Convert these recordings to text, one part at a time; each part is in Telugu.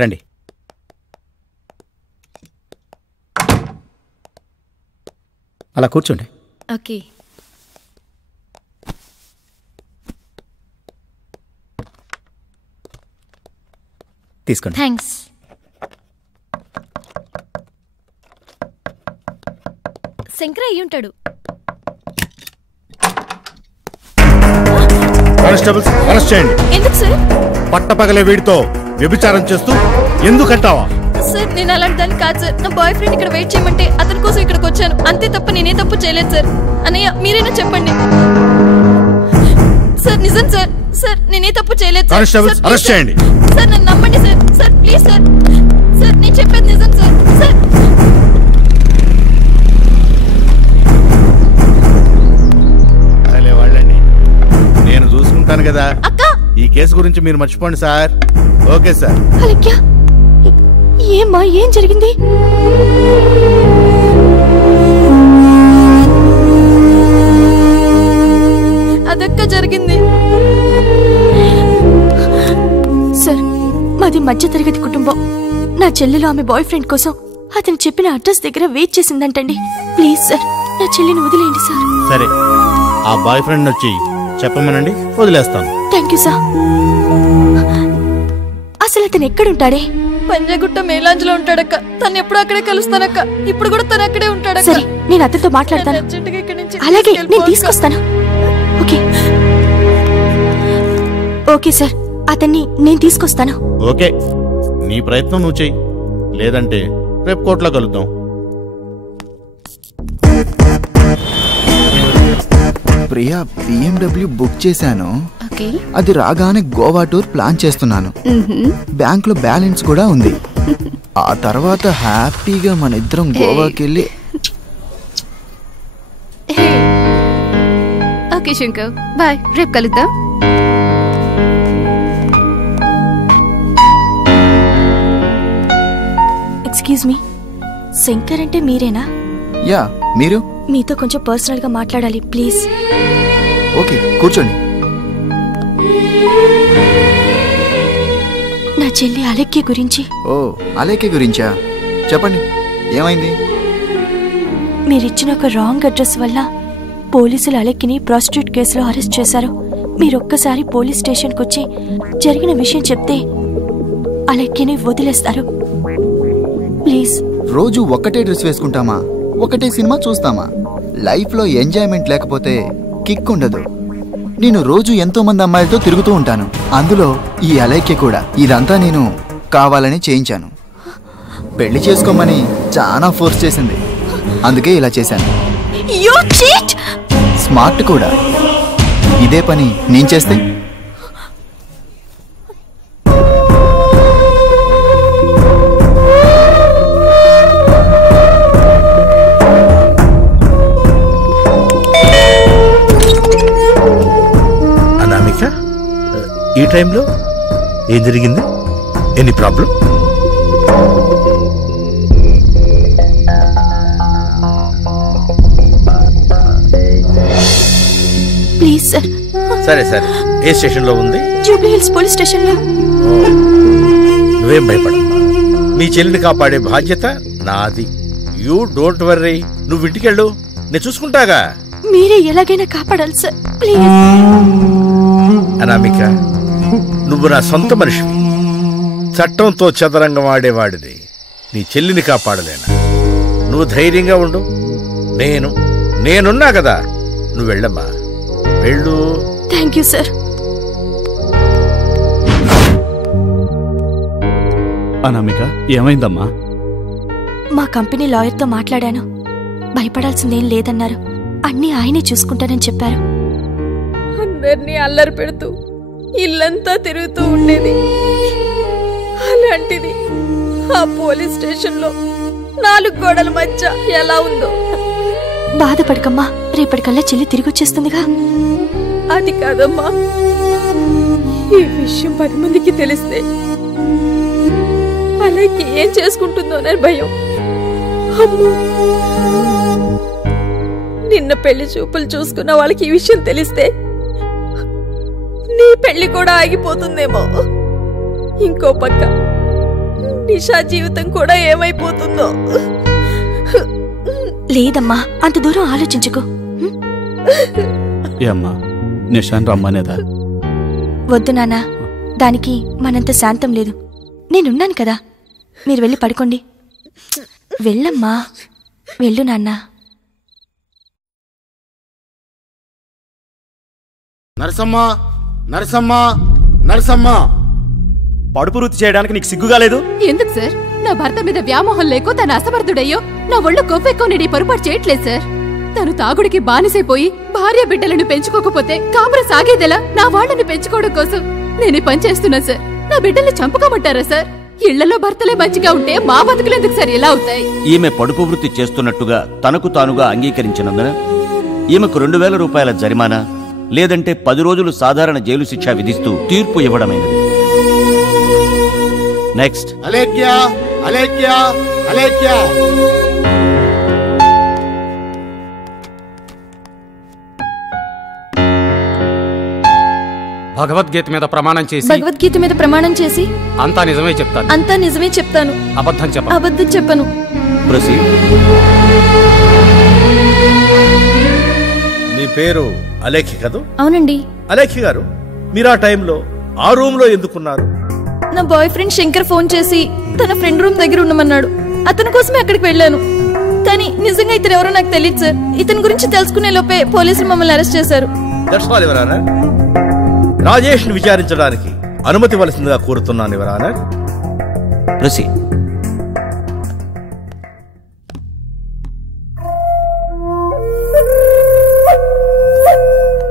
రండి. అలా కూర్చోండి. ఓకే. తీసుకోండి. థ్యాంక్స్. శంకర్ అయ్యి ఉంటాడు. కానిస్టేబుల్స్ అరెస్ట్ చేయండి. ఎందుకు సార్? పట్టపగలే వీడితో వ్యభిచారం చేస్తూ ఎందుకంటావా? సార్ నేను అలాంటి దాన్ని కాదు సార్. నా బాయ్ ఫ్రెండ్ ఇక్కడ వెయిట్ చేయమంటే అతని కోసం ఇక్కడికి వచ్చాను, అంతే తప్ప నేనే తప్పు చేయలేదు సార్. అన్నయ్య మీరైనా చెప్పండి సార్. నిజం సార్. సార్ నేనే తప్పు చేయలేదు. కానిస్టేబుల్స్ అరెస్ట్ చేయండి. సార్ నన్ను నమ్మండి sir. Sir please sir. Sir నేను చెప్పేది నిజం సార్. సార్ వాళ్ళండి, నేను చూసుకుంటాను కదా. అక్క ఈ కేసు గురించి మీరు మర్చిపోండి సార్. Okay sir. అలక్య ఏమ్మా, ఏం జరిగింది? అదక్క జరిగింది సార్. మాది మధ్యతరగతి కుటుంబం. నా చెల్లెలు ఆమె బాయ్ ఫ్రెండ్ కోసం అతను చెప్పిన అడ్రస్ దగ్గర వెయిట్ చేసిందంటండి. ప్లీజ్ సార్ నా చెల్లిని వదిలేయండి సార్. సరే, ఆ బాయ్ ఫ్రెండ్ వచ్చి చెప్పమనండి, వదిలేస్తాను. Thank you sir. అసలు అతను ఎక్కడుంటాడే? పంజాగుట్ట మేలాంజ్లో ఉంటాడక్క. తను ఎప్పుడు అక్కడే కలుస్తానక్క. ఇప్పుడు కూడా తను అక్కడే ఉంటాడక్క. సరే నేను అతనితో మాట్లాడతాను. అలాగే నేను తీసుకొస్తాను. ఓకే ఓకే సార్, అతన్ని నేను తీసుకొస్తాను. ఓకే, నీ ప్రయత్నం నువ్వు చెయ్యి, లేదంటే రేపు కోర్టులో కలుద్దాం. ప్రియా, BMW బుక్ చేశాను. అది రాగానే గోవా టూర్ ప్లాన్ చేస్తున్నాను. బ్యాంక్ లో బ్యాలెన్స్ కూడా ఉంది. ఆ తర్వాత హ్యాపీగా మన ఇద్దరం గోవాకి వెళ్ళి. ఓకే శంకర్, బాయ్, రేపు కలుద్దాం. ఎక్స్క్యూజ్ మీ, శంకర్ అంటే మీరేనా? యా, మీరు? మీతో కొంచెం పర్సనల్ గా మాట్లాడాలి ప్లీజ్. ఓకే కూర్చోండి. నా చెల్లి అలెక్కి గురించి. ఓ, అలేఖ్య గురించా? చెప్పండి, ఏమైంది? మీరిచ్చిన ఒక రాంగ్ అడ్రస్ వల్ల పోలీసులు అలెక్కిని ప్రాస్టిట్యూట్ కేసులో అరెస్ట్ చేశారు. మీరొక్కసారి పోలీస్ స్టేషన్కి వచ్చి జరిగిన విషయం చెప్తే అలెక్కిని వదిలేస్తారు ప్లీజ్. రోజు ఒక్కటే డ్రెస్ వేసుకుంటామా? ఒకటే సినిమా చూస్తామా? లైఫ్ లో ఎంజాయ్మెంట్ లేకపోతే కిక్ ఉండదు. నేను రోజు ఎంతో మంది అమ్మాయిలతో తిరుగుతూ ఉంటాను, అందులో ఈ అలైక్య కూడా. ఇదంతా నేను కావాలని చేయించాను. పెళ్లి చేసుకోమని చాలా ఫోర్స్ చేసింది, అందుకే ఇలా చేశాను. స్మార్ట్ కూడా. ఇదే పని నేను చేస్తే? ఈ టైంలో ఏం జరిగింది? Any problem? Please sir. సరే సరే, ఏ స్టేషన్ లో ఉంది? జూబ్లీ హిల్స్ పోలీస్ స్టేషన్ లో. నువ్వేం భయపడమ్మా, నీ చెల్లిని కాపాడే బాధ్యత నాది. యూ డోంట్ వర్రీ, నువ్వు ఇంటికెళ్ళు, నేను చూసుకుంటాగా. మీరే ఎలాగైనా కాపాడాలి సార్ ప్లీజ్. అనామిక, నువ్వు నా సొంత మనిషివి. చట్టంతో చదరంగం ఆడేవాడిది. నీ చెల్లిని కాపాడలేనా? నువ్వు ధైర్యంగా ఉండు, నేనున్నా కదా. నువ్వు వెళ్ళమ్మా, వెళ్ళు. Thank you sir. అనామిక, ఏమైందమ్మా? మా కంపెనీ లాయర్తో మాట్లాడాను. భయపడాల్సిందేం లేదన్నారు. అన్నీ ఆయనే చూసుకుంటానని చెప్పారు. అందరినీ అల్లరి పెడుతూ ఇల్లంతా తిరుగుతూ ఉండేది. అలాంటిది ఆ పోలీస్ స్టేషన్లో 4 గోడల మధ్య ఎలా ఉందో. బాధపడకమ్మా, రేపటికల్లా చెల్లి తిరిగి వచ్చేస్తుందిగా. అది కాదమ్మా, ఈ విషయం 10 మందికి తెలిస్తే అలాగే ఏం చేసుకుంటుందోనని భయం. అమ్మో, నిన్న పెళ్లి చూపులు చూసుకున్న వాళ్ళకి ఈ విషయం తెలిస్తే నీ పెళ్లి కూడా ఆగిపోతుందేమో. ఇంకో పక్క నిషా జీవితం కూడా ఏమైపోతుందో. లేదమ్మా, అంత దూరం ఆలోచించుకో. ఏమ్మా, నిషాన్ రమ్మనేదా? వద్దు నాన్న, దానికి మనంత శాంతం లేదు. నేనున్నాను కదా, మీరు వెళ్ళి పడుకోండి. వెళ్ళమ్మా, వెళ్ళు నాన్న. నరసమ్మ, నరసమ్మ, నరసమ్మ! పడుపు వృత్తి చేయడానికి నీకు సిగ్గుగా లేదు? ఎందుకు సార్? నా భర్త మీద వ్యామోహం లేకో తన అసమర్థుడయ్యో నా ఒళ్ళు కొవ్వెక్కువ నేను పొరపాటు చేయట్లేదు సార్. తను తాగుడికి బానిసైపోయి భార్య బిడ్డలను పెంచుకోకపోతే కాపురం సాగేదెలా? నా వాళ్లను పెంచుకోవడం కోసం నేను పని చేస్తున్నా సార్. నా బిడ్డల్ని చంపుకోమంటారా సార్? ఇళ్లలో భర్తలే మంచిగా ఉంటే మా బతుకులెందుకు సార్ ఎలా అవుతాయి? ఈమె పడుపు వృత్తి చేస్తున్నట్టుగా తనకు తానుగా అంగీకరించినందున ఈమెకు 2000 రూపాయల జరిమానా లేదంటే 10 రోజులు సాధారణ జైలు శిక్ష విధిస్తూ తీర్పు ఇవ్వడమైనది. నెక్స్ట్. అలేఖ్య, అలేఖ్య, అలేఖ్య! భగవద్గీత మీద ప్రమాణం చేసి భగవద్గీత మీద ప్రమాణం చేసి అంతా నిజమే చెప్తాను. అంతా నిజమే చెప్తాను. అబద్ధం చెప్పను. ప్రొసీడ్. మీ పేరు అలేఖ్య కదూ? అవునండి. అలేఖ్య గారు, మీరు ఆ టైంలో ఆ రూమ్ లో ఎందుకున్నారు? నా బాయ్ ఫ్రెండ్ శంకర్ ఫోన్ చేసి తన ఫ్రెండ్ రూమ్ దగ్గర ఉండమన్నాడు. అతని కోసమే అక్కడికి వెళ్ళాను. కానీ నిజంగా ఇతను ఎవరో నాకు తెలియదు సార్. ఇతని గురించి తెలుసుకునే లోపే పోలీసులు మమ్మల్ని అరెస్ట్ చేశారు. That's all your honour. Rajesh ను విచారించడానికి అనుమతి ఇవ్వాల్సిందిగా కోరుతున్నాను యువర్ ఆనర్. ప్రొసీడ్.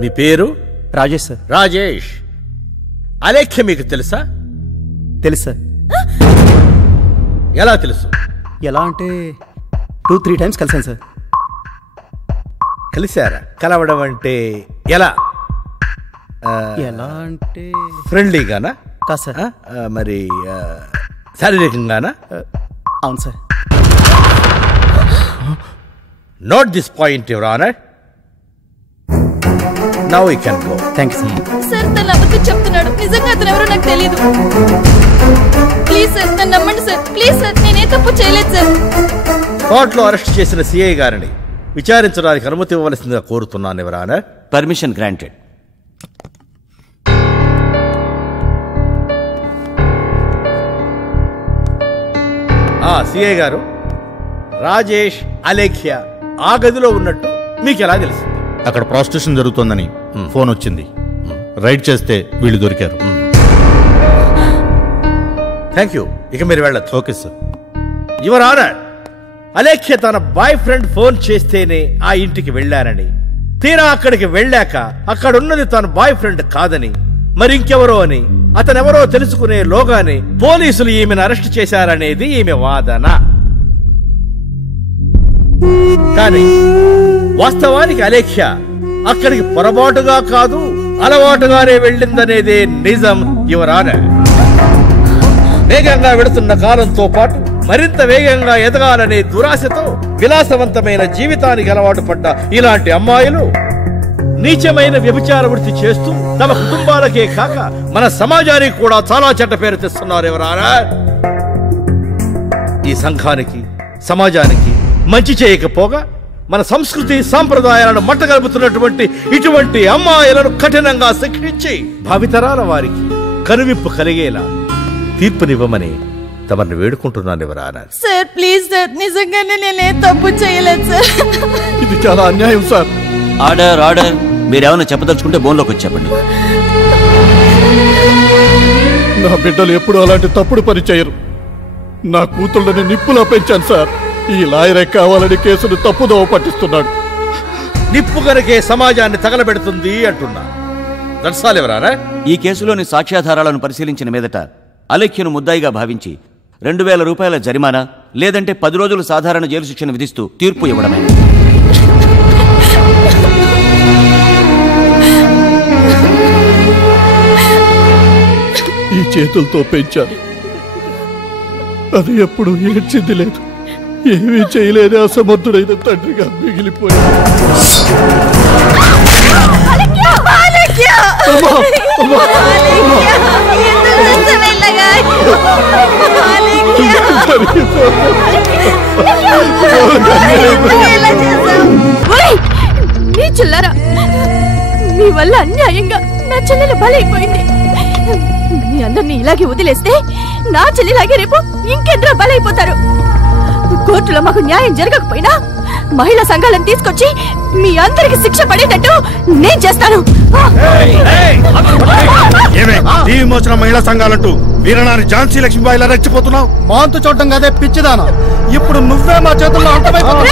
మీ పేరు? రాజేష్ సార్. రాజేష్. అలేఖ్య మీకు తెలుసా? తెలుసు సార్. ఎలా తెలుసు? ఎలా అంటే 2-3 టైమ్స్ కలిసాను సార్. కలిశారా? కలవడం అంటే ఎలా? ఎలా అంటే ఫ్రెండ్లీగానా? కాదు సార్. మరి శారీరకంగానా? అవును sir. Note this point your honour. Now you can go. Thank you sir. Sir తను అబద్ధం చెప్తున్నాడు. నిజంగా అతను ఎవరో నాకు తెలియదు. ప్లీజ్ సార్ నన్ను నమ్మండి సార్. ప్లీజ్ సార్, నేనే తప్పు చేయలేదు సార్. కోర్టులో అరెస్ట్ చేసిన సిఐ గారిని విచారించడానికి అనుమతి ఇవ్వవలసిందిగా కోరుతున్నాను your honour. Permission granted. CI గారు, రాజేష్, అలేఖ్య ఆ గదిలో ఉన్నట్టు మీకు ఎలా తెలిసింది? అక్కడ ప్రాస్టిట్యూషన్ జరుగుతోందని ఫోన్ వచ్చింది. రైడ్ చేస్తే వీళ్ళు దొరికారు. Thank you. ఇక మీరు వెళ్ళొచ్చు. Okay sir. Your honour, Alekhya తన బాయ్ ఫ్రెండ్ ఫోన్ చేస్తేనే ఆ ఇంటికి వెళ్ళారని, తీరా అక్కడికి వెళ్ళాక అక్కడున్నది తన బాయ్ ఫ్రెండ్ కాదని, మరింకెవరో అని, అతనెవరో తెలుసుకునే లోగానే పోలీసులు ఈమెను అరెస్ట్ చేశారనేది ఈమె వాదన. కానీ వాస్తవానికి అలేఖ్య అక్కడికి పొరపాటుగా కాదు, అలవాటుగానే వెళ్ళిందనేదే నిజం యువర్ ఆనర్. వేగంగా వెళుతున్న కాలంతో పాటు మరింత వేగంగా ఎదగాలనే దురాశతో విలాసవంతమైన జీవితానికి అలవాటు పడ్డ ఇలాంటి అమ్మాయిలు నీచమైన వ్యభిచార వృత్తి చేస్తూ తమ కుటుంబాలకే కాక మన సమాజానికి కూడా చాలా చెడ్డ పేరు తెస్తున్నారు ఎవరారా. ఈ సంఘానికి, సమాజానికి మంచి చేయకపోగా మన సంస్కృతి సాంప్రదాయాలను మట్టగలుపుతున్నటువంటి ఇటువంటి అమ్మాయిలను కఠినంగా శిక్షించి భావితరాల వారికి కనువిప్పు కలిగేలా తీర్పునివ్వమని తమని వేడుకుంటున్నాను ఎవరానా. సార్ ప్లీజ్ సార్, నిజంగానే నేనే తప్పు చేయలేదు సార్. ఇది చాలా అన్యాయం సార్. Order, order. మీరేమైనా చెప్పదలుచుకుంటే బోన్లోకి వచ్చి చెప్పండి. నా బిడ్డలు ఎప్పుడు అలాంటి తప్పుడు పని చేయరు. నా కూతుళ్ళని నిప్పులో పెంచాను సార్. ఈ లాయరే కావాలని కేసును తప్పుదోవ పట్టిస్తున్నాడు. నిప్పు కనుకే సమాజాన్ని తగలబెడుతుంది అంటున్నా. దర్శాలు ఎవరానా? ఈ కేసులోని సాక్ష్యాధారాలను పరిశీలించిన మీదట అలేఖ్యను ముద్దాయిగా భావించి 2000 రూపాయల జరిమానా లేదంటే 10 రోజులు సాధారణ జైలు శిక్షను విధిస్తూ తీర్పు ఇవ్వడమే. ఈ చేతులతో పెంచాను, అది ఎప్పుడు ఏడ్చింది లేదు, ఏమీ చేయలేని అసమర్థుడైన తండ్రిగా మిగిలిపోయాడు. నీచుల్లారా, మీ వల్ల అన్యాయంగా నా చెల్లెలు బలైపోయింది. మీ అందరినీ ఇలాగే వదిలేస్తే నా చెల్లిలాగే రేపు ఇంకెందరో బలైపోతారు. కోర్టులో మాకు న్యాయం జరగకపోయినా మహిళా సంఘాలను తీసుకొచ్చి మీ అందరికి శిక్ష పడేటట్టు నేను చేస్తాను. టీవీ మోచిన మహిళా సంఘాలంటూ వీరనారి ఝాన్సీ లక్ష్మీబాయిలా రెచ్చిపోతున్నావు. మాంతు చూడటం కదే పిచ్చిదానా, ఇప్పుడు నువ్వే మా చేతుల్లో అంతమైపోతున్నావు.